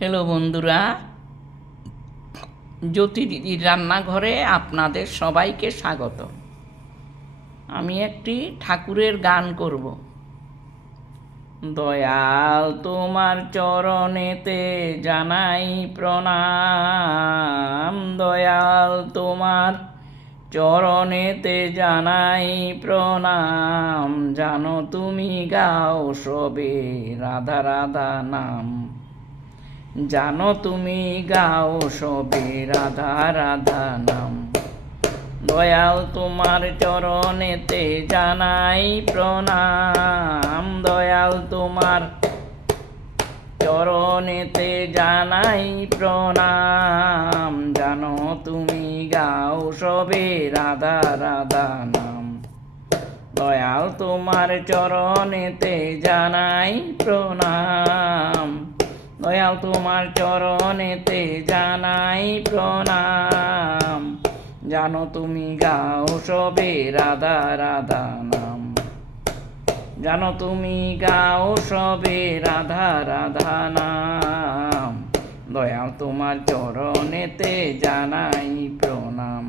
Hello বন্ধুরা, জ্যোতি দিদির রান্নাঘরে আপনাদের সবাইকে স্বাগত। আমি একটি ঠাকুরের গান করব। দয়াল তোমার চরণেতে জানাই প্রণাম, দয়াল তোমার চরণেতে জানাই প্রণাম। জানো তুমি গাও সবে রাধা রাধা নাম, জানো তুমি গাও সবে রাধা রাধা নাম। দয়াল তোমার চরণেতে জানাই প্রণাম, দয়াল তোমার চরণেতে জানাই প্রণাম। জানো তুমি গাও সবে রাধা রাধা নাম, দয়াল তোমার চরণেতে জানাই প্রণাম, দয়াল তোমার চরণেতে জানাই প্রণাম। জানো তুমি গাও সবে রাধা রাধা নাম, জানো তুমি গাও সবে রাধা রাধা নাম। দয়াল তোমার চরণেতে জানাই প্রণাম।